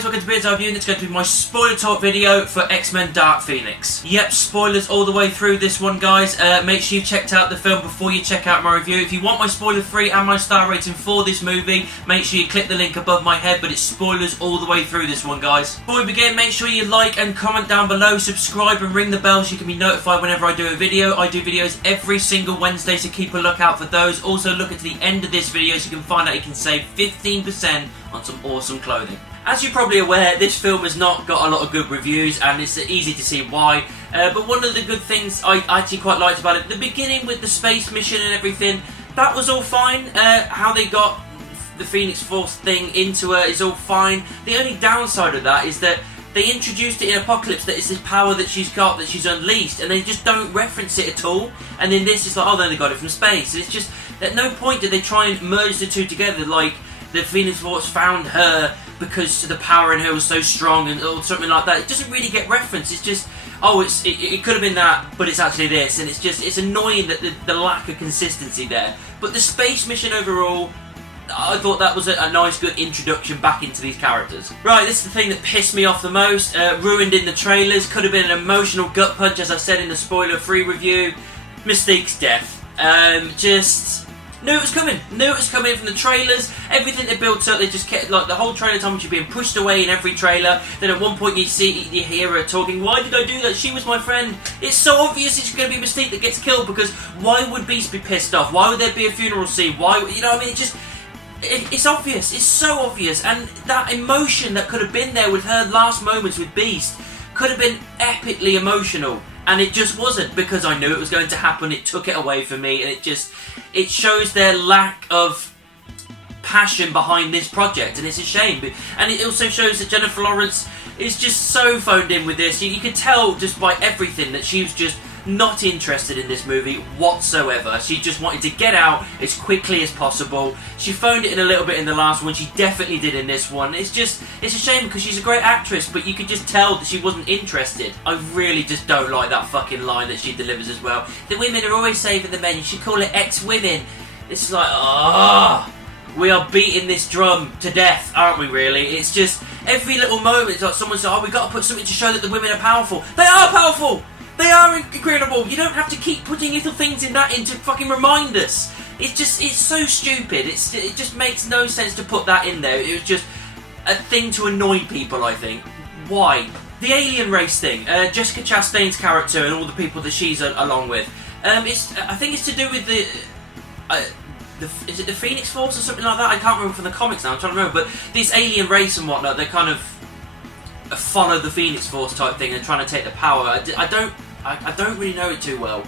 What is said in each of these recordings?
guys, welcome to Beard's Eye View, and it's going to be my spoiler talk video for X-Men Dark Phoenix. Yep, spoilers all the way through this one, guys. Make sure you checked out the film before you check out my review. If you want my spoiler free and my star rating for this movie, make sure you click the link above my head, but it's spoilers all the way through this one, guys. Before we begin, make sure you like and comment down below, subscribe and ring the bell so you can be notified whenever I do a video. I do videos every single Wednesday, so keep a lookout for those. Also, look at the end of this video so you can find out you can save 15% on some awesome clothing. As you're probably aware, this film has not got a lot of good reviews, and it's easy to see why. But one of the good things I actually quite liked about it, the beginning with the space mission and everything, that was all fine. How they got the Phoenix Force thing into her is all fine. The only downside of that is that they introduced it in Apocalypse, that it's this power that she's got, that she's unleashed, and they just don't reference it at all. And then this is like, oh, then they got it from space. And it's just, at no point did they try and merge the two together, like the Phoenix Force found her because the power in her was so strong, and or something like that. It doesn't really get referenced. It's just, oh, it could have been that, but it's actually this, and it's annoying that the lack of consistency there. But the space mission overall, I thought that was a nice, good introduction back into these characters. Right, this is the thing that pissed me off the most. Ruined in the trailers. Could have been an emotional gut punch, as I said in the spoiler-free review. Mystique's death. Just knew it was coming. Knew it was coming from the trailers. Everything they built up, they just kept, like, the whole trailer time she's being pushed away in every trailer. Then at one point you hear her talking, why did I do that? She was my friend. It's so obvious it's going to be Mystique that gets killed, because why would Beast be pissed off? Why would there be a funeral scene? Why, you know what I mean? It's obvious. It's so obvious. And that emotion that could have been there with her last moments with Beast could have been epically emotional. And it just wasn't, because I knew it was going to happen. It took it away from me, and it shows their lack of passion behind this project, and it's a shame. And it also shows that Jennifer Lawrence is just so phoned in with this. You could tell just by everything that she was just not interested in this movie whatsoever. She just wanted to get out as quickly as possible. She phoned it in a little bit in the last one. She definitely did in this one. It's a shame, because she's a great actress, but you could just tell that she wasn't interested. I really just don't like that fucking line that she delivers as well. The women are always saving the men. You should call it X-Women. It's like, ah, we are beating this drum to death, aren't we, really? It's just, every little moment, it's like someone says, oh, we've got to put something to show that the women are powerful. They are powerful! They are incredible. You don't have to keep putting little things in that in to fucking remind us. It's so stupid. It just makes no sense to put that in there. It was just a thing to annoy people, I think. Why? The alien race thing. Jessica Chastain's character and all the people that she's along with. I think it's to do with is it the Phoenix Force or something like that? I can't remember from the comics now. I'm trying to remember. But this alien race and whatnot, they kind of follow the Phoenix Force type thing and trying to take the power. I don't really know it too well,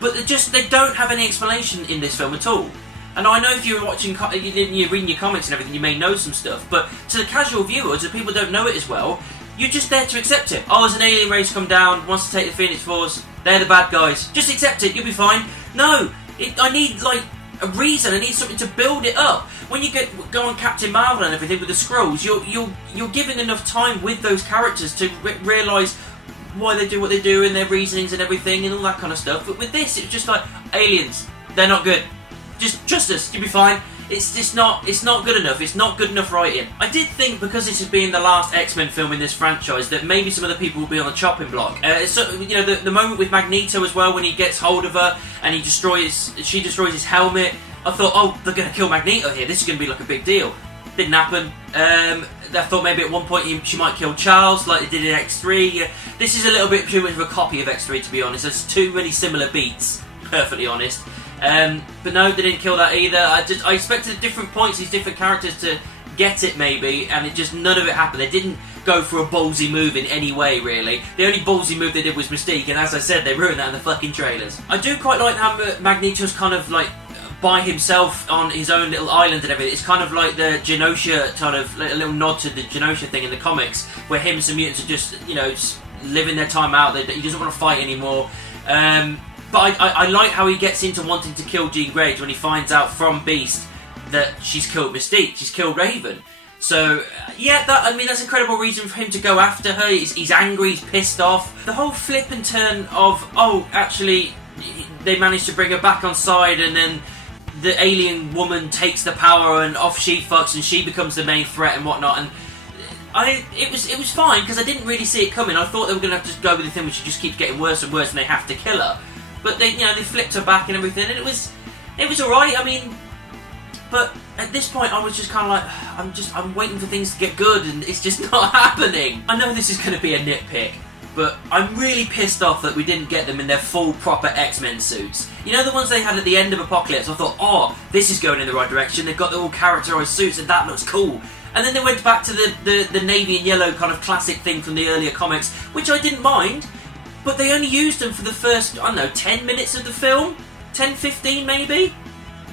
but they don't have any explanation in this film at all. And I know if you're watching, you're reading your comics and everything, you may know some stuff, but to the casual viewers, the people who don't know it as well, you're just there to accept it. Oh, there's an alien race come down, wants to take the Phoenix Force, they're the bad guys. Just accept it, you'll be fine. No, I need, like, a reason. I need something to build it up. When you go on Captain Marvel and everything with the Skrulls, you're giving enough time with those characters to realise why they do what they do and their reasonings and everything and all that kind of stuff. But with this, it's just like, aliens, they're not good. Just trust us, you'll be fine. It's not good enough. It's not good enough writing. I did think, because this has been the last X-Men film in this franchise, that maybe some of the people will be on the chopping block. So, you know, the moment with Magneto as well, when he gets hold of her and she destroys his helmet. I thought, oh, they're going to kill Magneto here. This is going to be like a big deal. Didn't happen. I thought maybe at one point she might kill Charles, like they did in X3. This is a little bit too much of a copy of X3, to be honest. There's too many similar beats, perfectly honest. But no, they didn't kill that either. I expected at different points these different characters to get it maybe, and none of it happened. They didn't go for a ballsy move in any way, really. The only ballsy move they did was Mystique, and as I said, they ruined that in the fucking trailers. I do quite like how Magneto's kind of like by himself on his own little island and everything. It's kind of like the Genosha, kind of a little nod to the Genosha thing in the comics, where him and some mutants are just, you know, just living their time out. He doesn't want to fight anymore. But I like how he gets into wanting to kill Jean Grey when he finds out from Beast that she's killed Mystique, she's killed Raven. So, yeah, that's a credible reason for him to go after her. He's angry, he's pissed off. The whole flip and turn of, oh, actually, they managed to bring her back on side, and then the alien woman takes the power and off she fucks and she becomes the main threat and whatnot. And it was fine because I didn't really see it coming. I thought they were going to have to go with the thing which just keeps getting worse and worse, and they have to kill her. But they flipped her back and everything, and it was alright. I mean, but at this point I was just kind of like, I'm waiting for things to get good, and it's just not happening. I know this is going to be a nitpick, but I'm really pissed off that we didn't get them in their full proper X-Men suits. You know, the ones they had at the end of Apocalypse? I thought, oh, this is going in the right direction. They've got the all characterised suits, and that looks cool. And then they went back to the navy and yellow kind of classic thing from the earlier comics, which I didn't mind, but they only used them for the first, I don't know, 10 minutes of the film? 10, 15 maybe?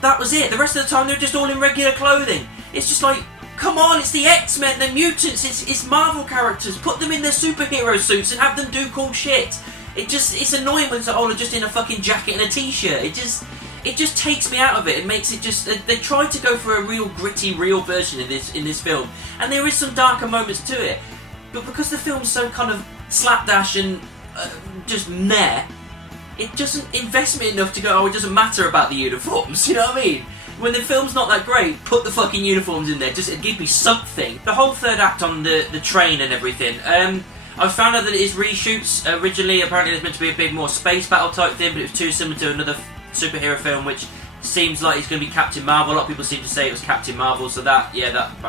That was it. The rest of the time they're just all in regular clothing. It's just like, come on, it's the X-Men, they're mutants, it's Marvel characters. Put them in their superhero suits and have them do cool shit. It's annoying when it's like, oh, they're just in a fucking jacket and a t-shirt. It just takes me out of it. It makes it just... They tried to go for a real gritty, real version of this in this film. And there is some darker moments to it. But because the film's so kind of slapdash and just meh, it doesn't invest me enough to go, oh, it doesn't matter about the uniforms. You know what I mean? When the film's not that great, put the fucking uniforms in there. Just give me something. The whole third act on the train and everything. I found out that it is reshoots. Originally, apparently there's meant to be a big more space battle type thing, but it was too similar to another superhero film, which seems like it's going to be Captain Marvel. A lot of people seem to say it was Captain Marvel, so that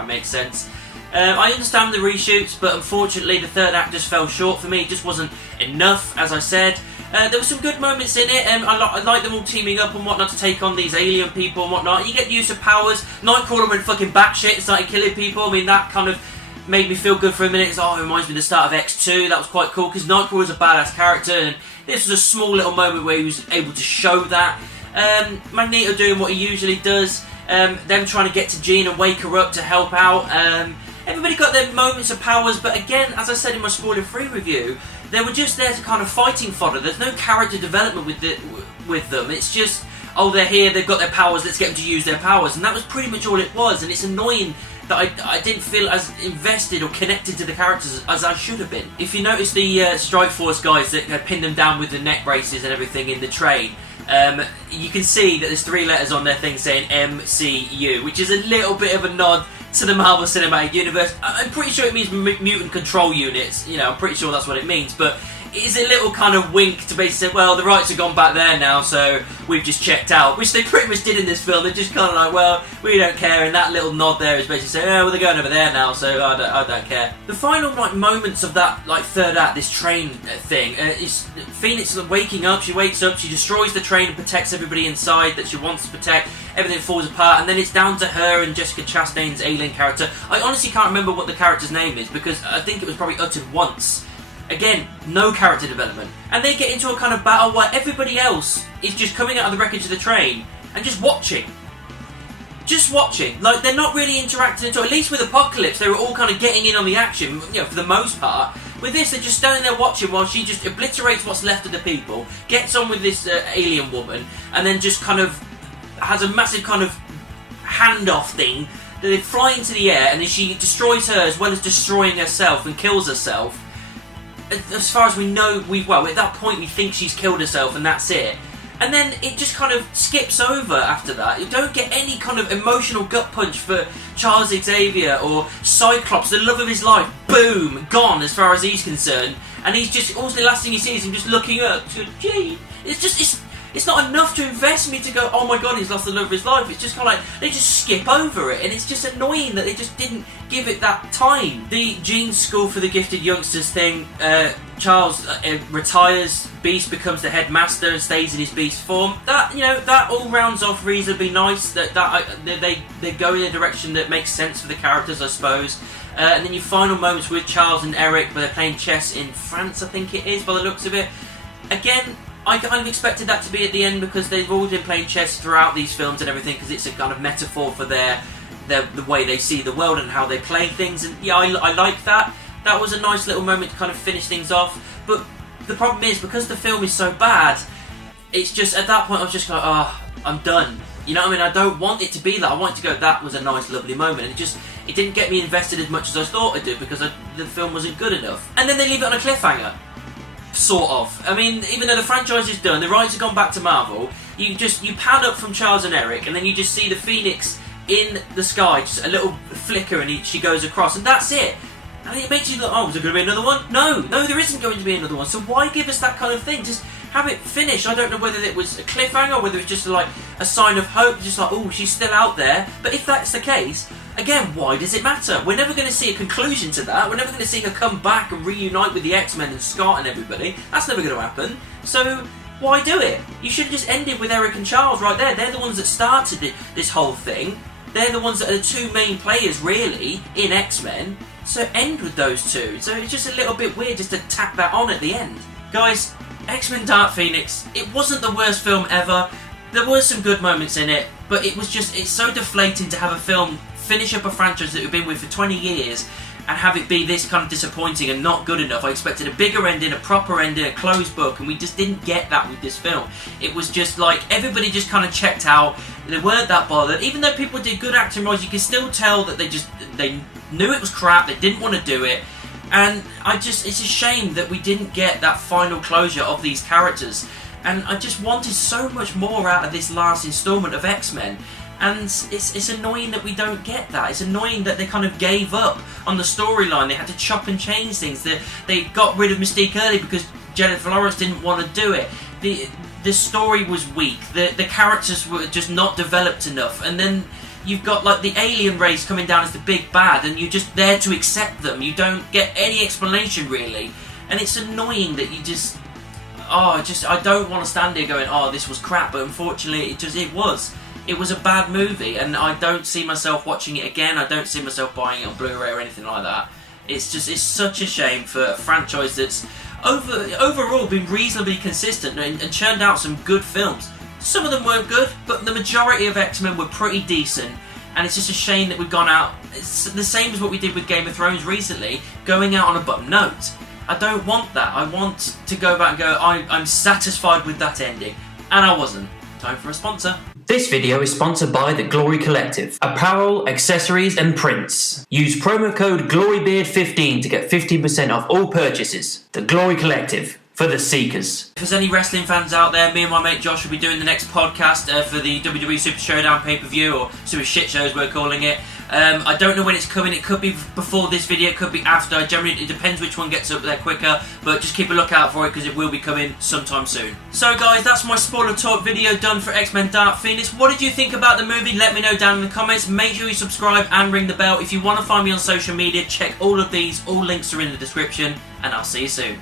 makes sense. I understand the reshoots, but unfortunately the third act just fell short for me. It just wasn't enough, as I said. There were some good moments in it. I like them all teaming up and whatnot to take on these alien people and whatnot. You get use of powers. Nightcrawler went fucking batshit and started killing people. I mean, that kind of made me feel good for a minute. It reminds me of the start of X2. That was quite cool, because Nightcrawler was a badass character, and this was a small little moment where he was able to show that. Magneto doing what he usually does. Them trying to get to Jean and wake her up to help out. Everybody got their moments of powers, but again, as I said in my spoiler-free review, they were just there to kind of fighting fodder. There's no character development with them. It's just, oh, they're here, they've got their powers, let's get them to use their powers. And that was pretty much all it was, and it's annoying that I didn't feel as invested or connected to the characters as I should have been. If you notice the Strike Force guys that pinned them down with the neck braces and everything in the train, you can see that there's 3 letters on their thing saying MCU, which is a little bit of a nod to the Marvel Cinematic Universe. I'm pretty sure it means Mutant Control Units, you know, I'm pretty sure that's what it means, but it is a little kind of wink to basically say, well, the rights have gone back there now, so we've just checked out, which they pretty much did in this film. They're just kind of like, well, we don't care, and that little nod there is basically saying, oh, well, they're going over there now, so I don't care. The final, like, moments of that, like, third act, this train thing, is Phoenix waking up. She wakes up, she destroys the train and protects everybody inside that she wants to protect. Everything falls apart, and then it's down to her and Jessica Chastain's alien character. I honestly can't remember what the character's name is, because I think it was probably uttered once. Again, no character development. And they get into a kind of battle where everybody else is just coming out of the wreckage of the train and just watching. Just watching. Like, they're not really interacting at all. At least with Apocalypse, they were all kind of getting in on the action, you know, for the most part. With this, they're just standing there watching while she just obliterates what's left of the people, gets on with this alien woman, and then just kind of has a massive kind of handoff thing. They fly into the air, and then she destroys her as well as destroying herself and kills herself. As far as we know, at that point we think she's killed herself and that's it. And then it just kind of skips over after that. You don't get any kind of emotional gut punch for Charles Xavier or Cyclops, the love of his life. Boom! Gone as far as he's concerned. And he's just, also the last thing he sees is him just looking up to Gee. It's not enough to invest me to go, oh my god, he's lost the love of his life. It's just kind of like, they just skip over it, and it's just annoying that they just didn't give it that time. The Jean's School for the Gifted Youngsters thing, Charles retires, Beast becomes the headmaster and stays in his Beast form. That, you know, that all rounds off reasonably nice. They go in a direction that makes sense for the characters, I suppose. And then your final moments with Charles and Eric, where they're playing chess in France, I think it is, by the looks of it. Again, I kind of expected that to be at the end, because they've all been playing chess throughout these films and everything, because it's a kind of metaphor for the way they see the world and how they play things. And yeah, I like that. That was a nice little moment to kind of finish things off. But the problem is, because the film is so bad, it's just, at that point I was just like, oh, I'm done. You know what I mean? I don't want it to be that. I want it to go, that was a nice, lovely moment. And it didn't get me invested as much as I thought it did, because the film wasn't good enough. And then they leave it on a cliffhanger. Sort of. I mean, even though the franchise is done, the rights have gone back to Marvel, you pan up from Charles and Eric, and then you just see the Phoenix in the sky, just a little flicker, and she goes across, and that's it. And it makes you look, oh, is there going to be another one? No, there isn't going to be another one. So why give us that kind of thing? Just have it finished. I don't know whether it was a cliffhanger, or whether it's just like a sign of hope, just like, oh, she's still out there. But if that's the case, again, why does it matter? We're never going to see a conclusion to that. We're never going to see her come back and reunite with the X-Men and Scott and everybody. That's never going to happen. So why do it? You should have just ended with Eric and Charles right there. They're the ones that started this whole thing. They're the ones that are the two main players, really, in X-Men. So end with those two. So it's just a little bit weird just to tack that on at the end. Guys, X-Men Dark Phoenix, it wasn't the worst film ever. There were some good moments in it, but it's so deflating to have a film finish up a franchise that we've been with for 20 years and have it be this kind of disappointing and not good enough. I expected a bigger ending, a proper ending, a closed book, and we just didn't get that with this film. It was just like, everybody just kind of checked out. They weren't that bothered. Even though people did good acting roles, you can still tell that they knew it was crap, they didn't want to do it. And it's a shame that we didn't get that final closure of these characters. And I just wanted so much more out of this last installment of X-Men. And it's annoying that we don't get that. It's annoying that they kind of gave up on the storyline. They had to chop and change things. They got rid of Mystique early because Jennifer Lawrence didn't want to do it. The story was weak. The characters were just not developed enough. And then you've got like the alien race coming down as the big bad, and you're just there to accept them. You don't get any explanation really. And it's annoying that you just... I don't want to stand here going, oh, this was crap. But unfortunately, it was. It was a bad movie, and I don't see myself watching it again. I don't see myself buying it on Blu-ray or anything like that. It's such a shame for a franchise that's overall been reasonably consistent and churned out some good films. Some of them weren't good, but the majority of X-Men were pretty decent, and it's just a shame that we've gone out. It's the same as what we did with Game of Thrones recently, going out on a bottom note. I don't want that. I want to go back and go, I'm satisfied with that ending, and I wasn't. Time for a sponsor. This video is sponsored by The Glory Collective. Apparel, accessories and prints. Use promo code GLORYBEARD15 to get 15% off all purchases. The Glory Collective. For the seekers. If there's any wrestling fans out there, me and my mate Josh will be doing the next podcast for the WWE Super Showdown pay-per-view, or Super Shit Show as we're calling it. I don't know when it's coming. It could be before this video, it could be after. Generally, it depends which one gets up there quicker, but just keep a lookout for it because it will be coming sometime soon. So guys, that's my spoiler talk video done for X-Men Dark Phoenix. What did you think about the movie? Let me know down in the comments. Make sure you subscribe and ring the bell. If you want to find me on social media, check all of these. All links are in the description, and I'll see you soon.